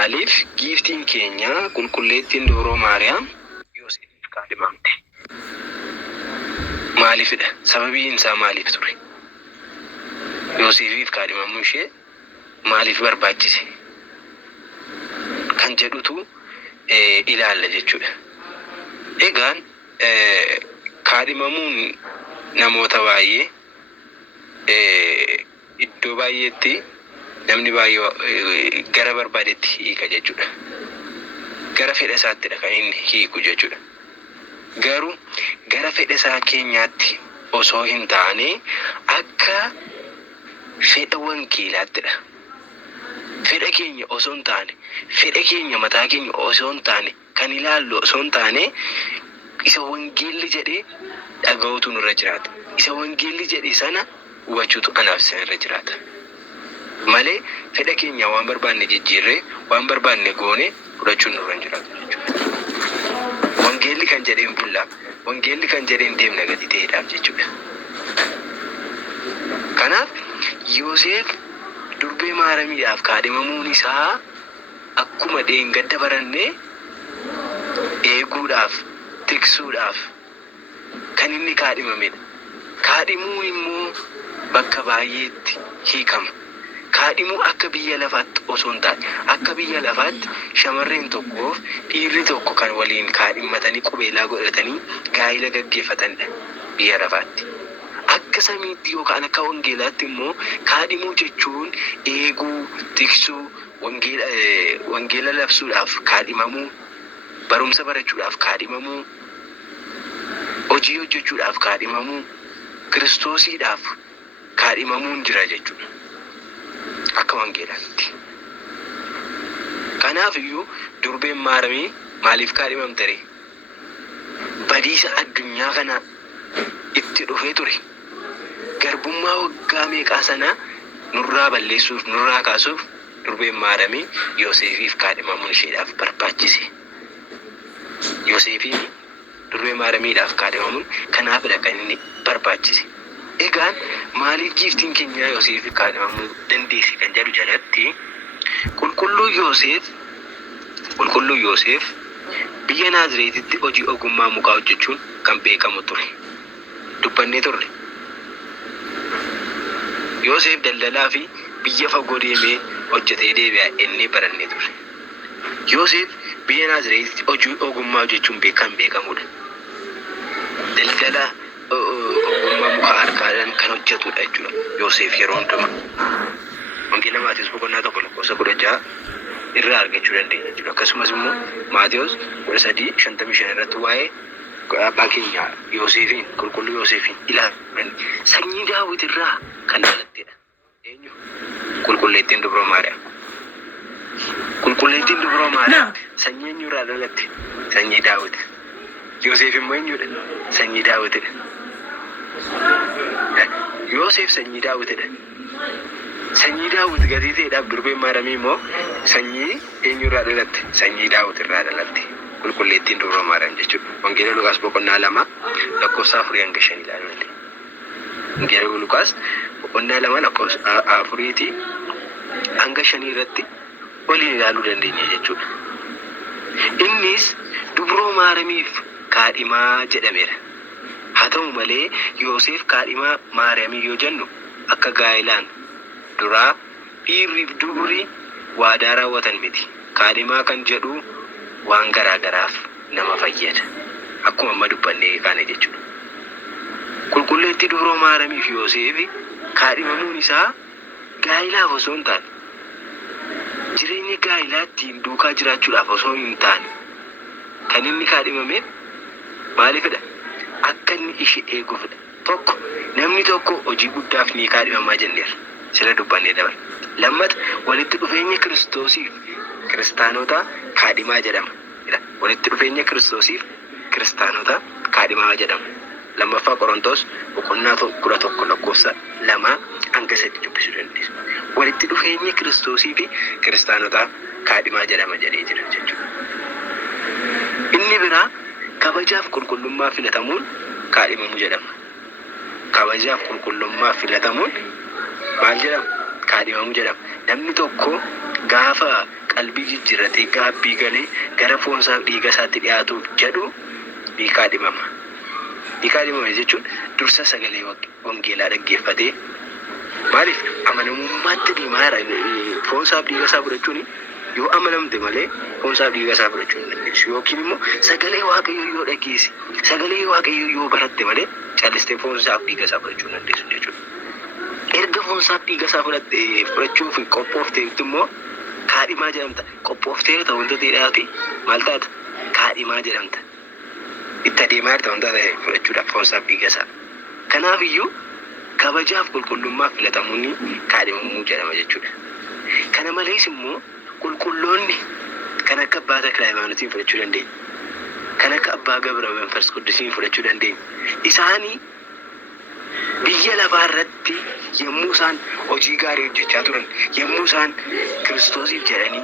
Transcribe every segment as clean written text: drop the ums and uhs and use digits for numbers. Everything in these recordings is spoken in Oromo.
maaliif giiftiin keenya qulqulleettiin Dubroo Maariyaam Yoosifiif kaadhimamte? Maaliifidha? Sababiin isaa maaliif ture? Yoosifiif kaadhimamuu ishee maaliif barbaachise? Kan jedhutu ilaalla jechuudha. Egaan kaadhimamuun namoota baay'ee iddoo baay'eetti namni baay'ee gara barbaadetti hiika jechuudha. Gara fedha isaattidha kan inni hiiku jechuudha. Garuu gara fedha isaa keenyaatti osoo hin taane akka fedha wangeelaattidha. Fedha keenya osoo hin taane, fedha keenya mataa keenya osoo hin taane, kan ilaallu osoo hin taane isa wangeelli jedhee dhaga'uutu nurra jiraata. Isa wangeelli jedhee sana hubachuutu anaaf isa irra jiraata. Malee fedha keenya waan barbaanne jijjiirree waan barbaanne goone fudhachuun nurra hin jiraatu jechuudha. Wangeelli kan jedheen bulla, wangeelli kan jedheen deemna gadi ta'eedhaaf jechuudha. Kanaaf Yoosef durbee Maaramiidhaaf kaadhimamuun isaa akkuma dheengadda barannee eeguudhaaf, tiksuudhaaf kan inni kaadhimamedha. Kaadhimuun immoo bakka baay'eetti hiikama. Kaadhimuu akka biyya lafaatti osoo hin taane, akka biyya lafaatti shamarreen tokkoof dhiirri tokko kan waliin kaadhimmatanii qubeelaa godhatanii gaa'ila gaggeeffatanidha biyya lafaatti. Akka samiitti yookaan akka wangeelaatti immoo kaadhimuu jechuun eeguu, tiksuu, wangeela labsuudhaaf kaadhimamuu, barumsa barachuudhaaf kaadhimamuu, hojii hojjechuudhaaf kaadhimamuu, Kiristoosiidhaaf kaadhimamuun jira jechuudha. Akka wangeelaatti. Kanaaf iyyuu durbeen Maaramii maaliif kaadhimamte? Badiisa addunyaa kana itti dhufee ture. Garbummaa waggaa meeqaa sana nurraa balleessuuf, nurraa kaasuuf durbeen Maaramii Yoosefiif kaadhimamuun isheedhaaf barbaachise. Yoosefiin durbee Maaramiidhaaf kaadhimamuun kanaafidha kan inni barbaachise. Egaan maaliif giiftiin keenya Yoosefiif kaadhimamuu dandeesse kan jedhu jalatti qulqulluu Yoosef biyya Naazreetitti hojii ogummaa mukaa hojjechuun kan beekamu ture. Dubbannee turre. Yoosef daldalaa fi biyya fagoo deemee hojjetee deebi'a ennee barannee turre. Yoosef biyya Naazreetitti hojii ogummaa hojjechuun kan beekamudha. Daldala ogummaa mukaa harkaadhaan kan hojjetudha jechuudha. Yoosef yeroo hundumaa. Wangeela Maatiyos boqonnaa 1:16 irraa argachuu dandeenya jechuudha. Akkasumas immoo Maatiyos 3:55 irratti waa'ee abbaa keenya Yoosefiin, qulqulluu Yoosefiin ilaalan sanyii Daawit irraa kan dhalattedha. Eenyu? Qulqulleettiin Dubroo Maariyaam. Qulqulleettiin Dubroo Maariyaam sanyii eenyurraa dhalatte? Sanyii Daawit. Yoosef immoo eenyudha? Sanyii Daawitidha. Yoosef sanyii Daawitidha. Sanyii Daawit gatii ta'eedhaaf durbeen Maaramii immoo sanyii eenyurraa dhalatte? Sanyii Daawit irraa dhalatte. Qulqulleettiin Dubroo Maariyaam jechuudha. Wangeela Luqaas boqonnaa 2:4-5 ilaalu. Wangeela Luqaas boqonnaa 2:4-5 irratti waliin ilaaluu dandeenya jechuudha. Innis Dubroo Maaramiif kaadhimaa jedhameera. Haa ta'u malee Yoosef kaadhimaa Maariyaamii yoo jennu akka gaa'ilaan duraa dhiirriif dubri waadaa raawwatan miti. Kaadhimaa kan jedhu waan garaagaraaf nama fayyada. Akkuma amma dubbannee kaane jechuudha. Qulqulleettii Dubroo Maaramiif Yoosef kaadhimamuun isaa gaa'ilaaf osoo hin taane, jireenya gaa'ilaattiin duukaa jiraachuudhaaf osoo hin taane kan inni kaadhimameef maaliifidha? Akka inni ishee eeguufidha. Tokko namni tokko hojii guddaaf ni kaadhimamaa jenneerra. Sila dubbannee dabala. Lammata walitti dhufeenya Kiristoosiif kiristaanota kaadhimaa jedhama. Walitti dhufeenya Kiristoosiif kiristaanota kaadhimaa jedhama. Lammaffaa Qorontos boqonnaa 11:2-3 dubbisuu dandeessu. Walitti dhufeenya Kiristoosii fi kiristaanota kaadhimaa jedhama jedhee jira jechuudha. Inni biraa kabajaaf qulqullummaa filatamuun kaadhimamuu jedhama. Kabajaaf qulqullummaa filatamuun maal jedhama? Kaadhimamuu jedhama. Namni tokko gaafa qalbii jijjiirratee gaabbii galee gara foon isaaf dhiiga isaatti dhiyaatuuf jedhu ni kaadhimama. Ni kaadhimama jechuun dursa sagalee wangeelaa dhaggeeffatee maaliif amanamummaatti deemaa foon isaaf dhiiga isaa fudhachuun yoo amanamte malee foon isaaf dhiiga isaa fudhachuu hin dandeessu. Yookiin immoo sagalee waaqayyoo yoo dhageesse sagalee waaqayyoo yoo baratte malee callistee foon isaaf dhiiga isaa fudhachuu hin dandeessu jechuudha. Erga foon isaaf dhiiga isaa fudhachuuf qophoofteetti immoo kaadhimaa jedhamta. Qophoofteerta wantoota hidhaati maal taata? Kaadhimaa jedhamta. Itti adeemaa jirta wantoota fudhachuudhaaf foon isaaf dhiiga isaa. Kanaaf iyyuu kabajaaf qulqullummaaf filatamuun kaadhimamuu jedhama jechuudha. Kana malees immoo qulqulloonni kan akka abbaa Takla Hayimaanotiin fudhachuu dandeenya. Kan akka abbaa Gabra Manfas Quddusiin fudhachuu dandeenya. Isaanii biyya lafaa irratti yommuu isaan hojii gaarii hojjechaa turan, yommuu isaan Kiristoosiif jedhanii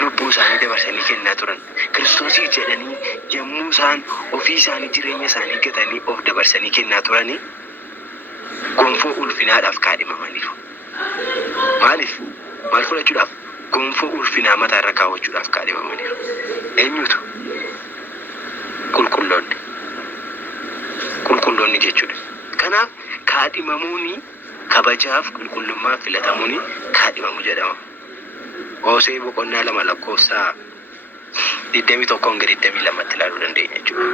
lubbuu isaanii dabarsanii kennaa turan, Kiristoosiif jedhanii yommuu isaan ofii isaanii jireenya isaanii gatanii of dabarsanii kennaa turanii gonfoo ulfinaadhaaf kaadhimamaniiru. Maaliif? Maal fudhachuudhaaf? Gonfoo ulfinaa mataa irra kaawwachuudhaaf kaadhimamaniiru. Eenyutu? Qulqulloonni. Qulqulloonni jechuudha. Kanaaf kaadhimamuun kabajaaf qulqullummaaf filatamuun kaadhimamu jedhama. Hosee boqonnaa 2 lakkoofsa 21-22 ilaaluu dandeenya jechuudha.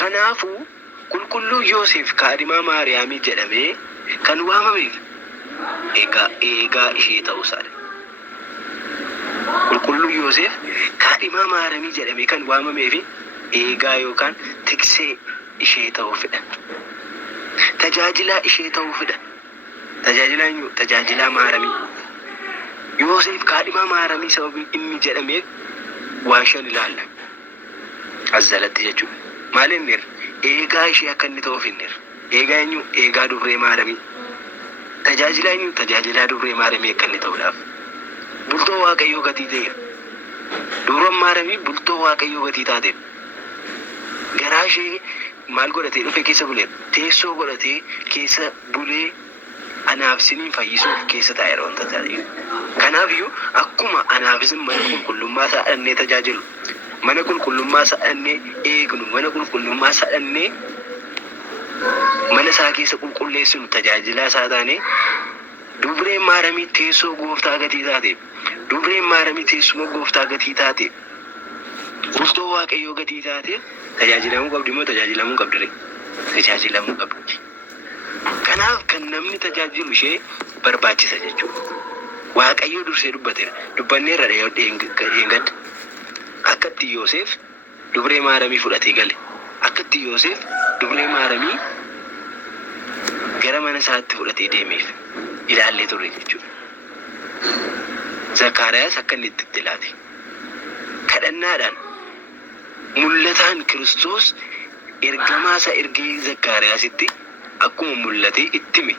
Kanaafuu qulqulluu Yoosef kaadhimaa Maariyaamii jedhamee kan waamameef eegaa ishee ta'uu isaadha. Qulqulluu Yoosef kaadhimaa Maariyaamii jedhamee kan waamameef eegaa yookaan tiksee ishee ta'uufidha. Tajaajilaa ishee ta'uufidha. Tajaajilaa Maariyaamii. Yoosef kaadhimaa Maariyaamii sababii inni jedhameef waa shan ilaalla. Azalatti jechuudha. Maal inni eegaa ishee akka inni ta'uuf inni eegaa eenyu? Eegaa dubree Maariyaamii. Tajaajilaa eenyu? Tajaajilaa dubree Maariyaamii akka inni ta'uudhaaf. Bultoo Waaqayyoo gatii ta'eef. Dubreen Maariyaamii bultoo Waaqayyoo gatii taateef. Garaa ishee maal godhatee dhufe keessa bulee? Teessoo godhatee keessa bulee anaaf isiniin fayyisuuf keessa taa'eera wanta ta'eef. Kanaaf iyyuu akkuma anaaf isin mana qulqullummaa saadhannee tajaajilu, mana qulqullummaa saadhannee eegnu, mana qulqullummaa saadhannee mana isaa keessa qulqulleessinu tajaajilaa isaa taanee dubreen Maariyaamii teessoo gooftaa gatii taateef, dubreen Maariyaamii teessuma gooftaa gatii taateef, bultoo Waaqayyoo gatii taateef tajaajilamuu qabdi moo tajaajilamuu qabdi? Tajaajilamuu qabdi. Kanaaf kan namni tajaajilu ishee barbaachisa jechuudha. Waaqayyoo dursee dubbateera. Dubbanneerra dheengadda. Akkatti Yoosef dubree Maariyaamii fudhatee gale. Akkatti Yoosef dubree Maariyaamii gara mana isaatti fudhatee deemeef ilaallee turre jechuudha. Zakkaariyaas akka inni itti ilaale. Kadhannaadhaan mul'ataan Kiristoos ergamaa isaa ergee Zakkaariyaasitti akkuma mul'atee itti hime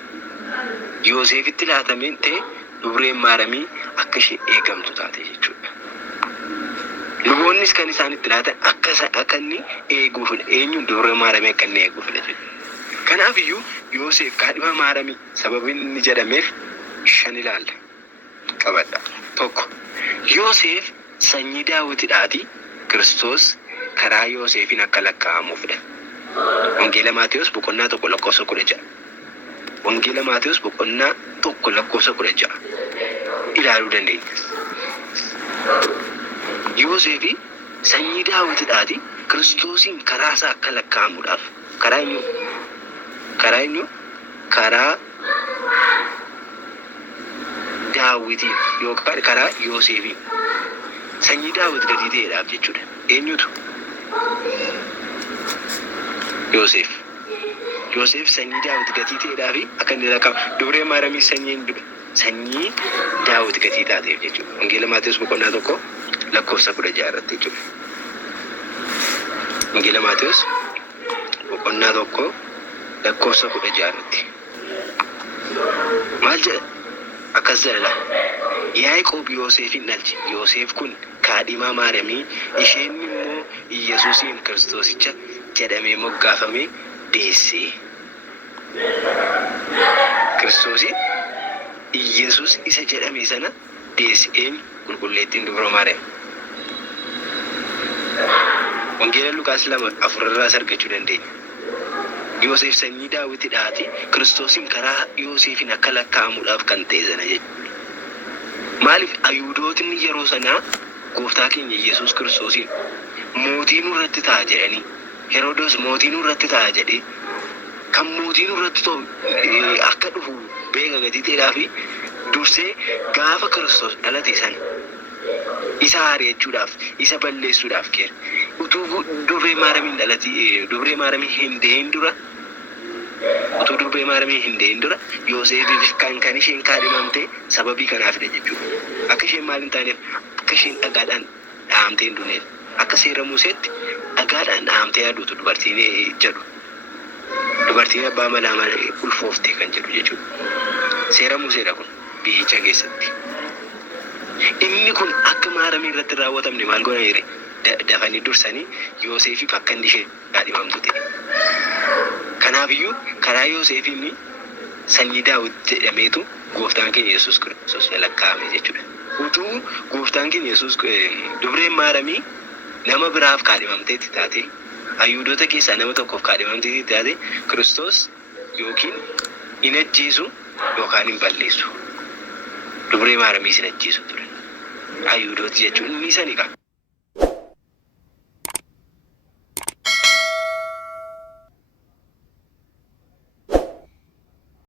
Yoosefitti laatameen ta'e dubreen Maariyaamii akka ishee eegamtu taate jechuudha. Luboonnis kan isaan itti laatan akka inni eeguufidha. Eenyuun? Dubreen Maariyaamii akka inni eeguufidha jechuudha. Kanaaf iyyuu Yoosef kaadhimaa Maariyaamii sababiin inni jedhameef shan ilaalla. Qabadha. Tokko, Yoosef sanyii Daawitidhaati. Kiristoos karaa Yoosefiin akka lakkaa'amuufidha. Wangeela Maatewos boqonnaa 1 lakkoofsa 16. Wangeela Maatewos boqonnaa 1 lakkoofsa 16 ilaaluu dandeenya. Yoosefi sanyii Daawitidhaati. Kiristoosiin karaa isaa akka lakkaa'amuudhaaf. Karaa eenyu? Karaa Daawitiin yookaan karaa Yoosefiin. Sanyii Daawit gatii ta'eedhaaf jechuudha. Eenyutu? Yoosef. Yoosef sanyii Daawit gatii ta'eedhaaf akka inni lakkaa'amu. Dubreen Maariyaamii sanyii Daawit gatii taateef jechuudha. Wangeela Maatewos boqonnaa 1 lakkoofsa 16 irratti jechuudha. Wangeela Maatewos boqonnaa 1 lakkoofsa 16 irratti. Maal jedha? Akkas jedha. Yaaqoob Yoosefin dhalche. Yoosef kun kaadhimaa Maariyaamii, isheen immoo Yesuusiin Kiristoosicha jedhamee moggaafamee deesse. Kiristoosiin Yesuus isa jedhame sana deesse eenyu? Qulqulleettiin dubroo Maariyaam. Wangeela Luqaas 2:4 argachuu dandeenya. Yoosef sanyii Daawitidhaati. Kiristoosin karaa Yoosefiin akka lakkaa'amuudhaaf kan ta'e sana jechuudha. Maaliif Ayuudootni yeroo sanaa gooftaa keenya Yesuus Kiristoosin mootii nurratti ta'a jedhanii, Heroodis mootii nurratti ta'a jedhee kan mootii nurratti ta'u akka dhufu beeka gatii ta'eedhaa fi dursee gaafa Kiristoos dhalate sana isa ari'achuudhaaf, isa balleessuudhaaf keera. Utuu dubree Maariyaamiin hin dee'in dura Yoosefiif kan isheen kaadhimamte sababii kanaafidha jechuudha. Akka isheen maal hin taaneef, akka isheen dhagaadhaan dhahamtee hin duuneef, akka seera Museetti dhagaadhaan dhahamtee yaaduutu dubartiin jedhu. Dubartiin abbaa malaa ulfooftee kan jedhu jechuudha. Seera Museedha kun biyyicha keessatti. Inni kun akka Maariyaam irratti raawwatamne maal godhaniire? Dafanii dursanii Yoosefiif akka inni ishee kaadhimamtu ta'e. Kanaafiyyuu karaa Yoosefiin sanyii Daawit jedhameetu gooftaan keenya Yesuus Kiristoos lakkaa'ame jechuudha. Utuu gooftaan keenya Yesuus dubreen Maariyaam nama biraaf kaadhimamteetti taate, Ayuudota keessaa nama tokkoof kaadhimamteetti taate, Kiristoos yookiin hin ajjeesu yookaan hin balleessu. Dubree Maariyaam hin ajjeesu ture. Ayuudooti jechuun inni sani qaba.